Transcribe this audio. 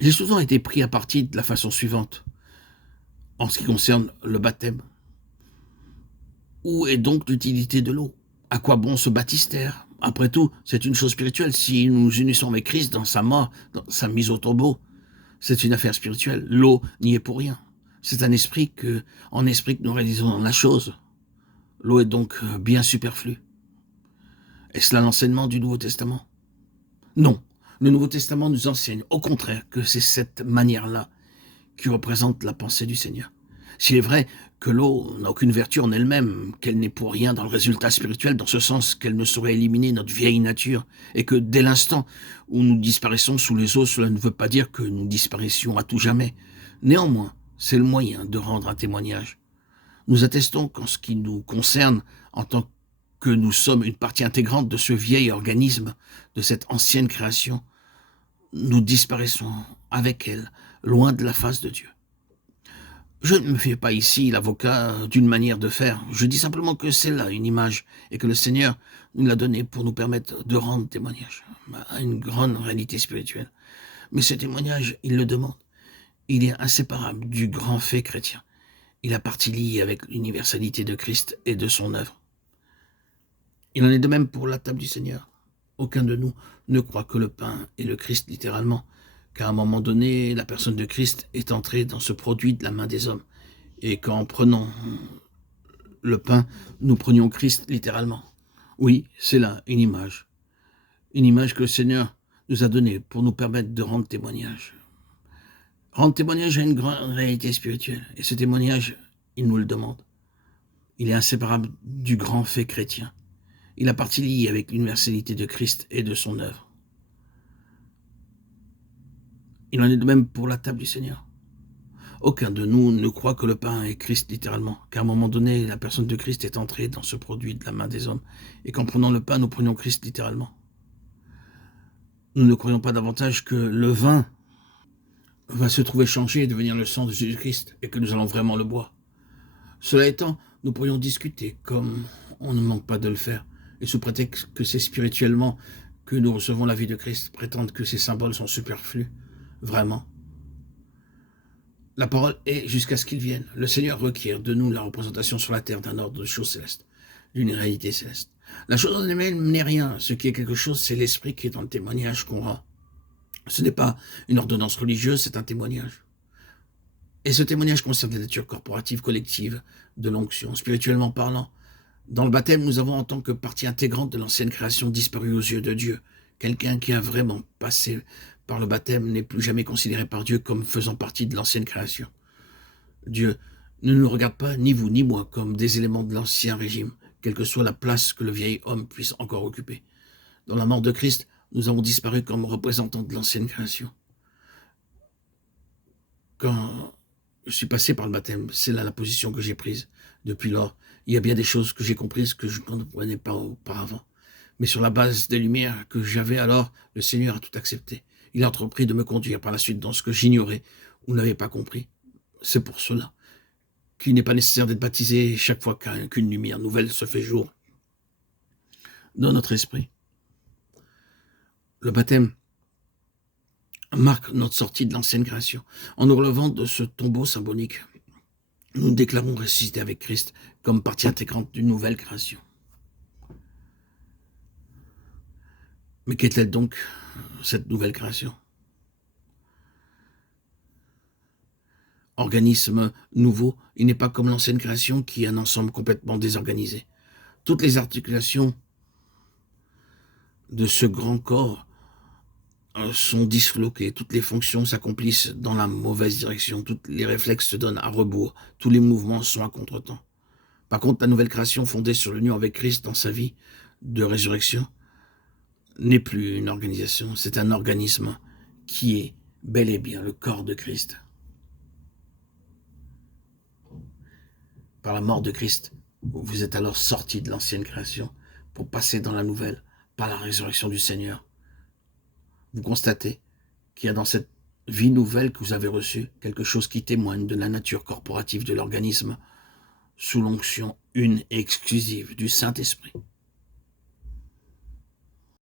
J'ai souvent été pris à partie de la façon suivante, en ce qui concerne le baptême. Où est donc l'utilité de l'eau? À quoi bon ce baptistère? Après tout, c'est une chose spirituelle. Si nous nous unissons avec Christ dans sa mort, dans sa mise au tombeau, c'est une affaire spirituelle. L'eau n'y est pour rien. C'est en esprit que nous réalisons la chose. L'eau est donc bien superflue. Est-ce là l'enseignement du Nouveau Testament? Non. Le Nouveau Testament nous enseigne, au contraire, que c'est cette manière-là qui représente la pensée du Seigneur. S'il est vrai que l'eau n'a aucune vertu en elle-même, qu'elle n'est pour rien dans le résultat spirituel, dans ce sens qu'elle ne saurait éliminer notre vieille nature, et que dès l'instant où nous disparaissons sous les eaux, cela ne veut pas dire que nous disparaissions à tout jamais. Néanmoins, c'est le moyen de rendre un témoignage. Nous attestons qu'en ce qui nous concerne, en tant que nous sommes une partie intégrante de ce vieil organisme, de cette ancienne création, nous disparaissons avec elle, loin de la face de Dieu. Je ne me fais pas ici l'avocat d'une manière de faire. Je dis simplement que c'est là une image et que le Seigneur nous l'a donnée pour nous permettre de rendre témoignage à une grande réalité spirituelle. Mais ce témoignage, il le demande. Il est inséparable du grand fait chrétien. Il a partie liée avec l'universalité de Christ et de son œuvre. Il en est de même pour la table du Seigneur. Aucun de nous ne croit que le pain est le Christ littéralement, qu'à un moment donné, la personne de Christ est entrée dans ce produit de la main des hommes, et qu'en prenant le pain, nous prenions Christ littéralement. Oui, c'est là une image que le Seigneur nous a donnée pour nous permettre de rendre témoignage. Rendre témoignage à une grande réalité spirituelle, et ce témoignage, il nous le demande. Il est inséparable du grand fait chrétien. Il a partie liée avec l'universalité de Christ et de son œuvre. Il en est de même pour la table du Seigneur. Aucun de nous ne croit que le pain est Christ littéralement, qu'à un moment donné, la personne de Christ est entrée dans ce produit de la main des hommes, et qu'en prenant le pain, nous prenions Christ littéralement. Nous ne croyons pas davantage que le vin va se trouver changé et devenir le sang de Jésus-Christ, et que nous allons vraiment le boire. Cela étant, nous pourrions discuter, comme on ne manque pas de le faire, et sous prétexte que c'est spirituellement que nous recevons la vie de Christ, prétendre que ces symboles sont superflus. Vraiment. La parole est jusqu'à ce qu'il vienne. Le Seigneur requiert de nous la représentation sur la terre d'un ordre de choses célestes, d'une réalité céleste. La chose en elle-même n'est rien. Ce qui est quelque chose, c'est l'esprit qui est dans le témoignage qu'on rend. Ce n'est pas une ordonnance religieuse, c'est un témoignage. Et ce témoignage concerne la nature corporative collective de l'onction, spirituellement parlant. Dans le baptême, nous avons en tant que partie intégrante de l'ancienne création disparue aux yeux de Dieu. Quelqu'un qui a vraiment passé par le baptême n'est plus jamais considéré par Dieu comme faisant partie de l'ancienne création. Dieu ne nous regarde pas, ni vous ni moi, comme des éléments de l'ancien régime, quelle que soit la place que le vieil homme puisse encore occuper. Dans la mort de Christ, nous avons disparu comme représentants de l'ancienne création. Quand je suis passé par le baptême, c'est là la position que j'ai prise. Depuis lors, il y a bien des choses que j'ai comprises que je ne comprenais pas auparavant. Mais sur la base des lumières que j'avais alors, le Seigneur a tout accepté. Il a entrepris de me conduire par la suite dans ce que j'ignorais ou n'avais pas compris. C'est pour cela qu'il n'est pas nécessaire d'être baptisé chaque fois qu'une lumière nouvelle se fait jour dans notre esprit. Le baptême marque notre sortie de l'ancienne création. En nous relevant de ce tombeau symbolique, nous déclarons ressusciter avec Christ comme partie intégrante d'une nouvelle création. Mais qu'est-elle donc, cette nouvelle création? Organisme nouveau, il n'est pas comme l'ancienne création qui est un ensemble complètement désorganisé. Toutes les articulations de ce grand corps sont disloquées, toutes les fonctions s'accomplissent dans la mauvaise direction, tous les réflexes se donnent à rebours, tous les mouvements sont à contretemps. Par contre, la nouvelle création fondée sur l'union avec Christ dans sa vie de résurrection n'est plus une organisation, c'est un organisme qui est bel et bien le corps de Christ. Par la mort de Christ, vous êtes alors sortis de l'ancienne création pour passer dans la nouvelle, par la résurrection du Seigneur. Vous constatez qu'il y a dans cette vie nouvelle que vous avez reçue quelque chose qui témoigne de la nature corporative de l'organisme sous l'onction une et exclusive du Saint-Esprit.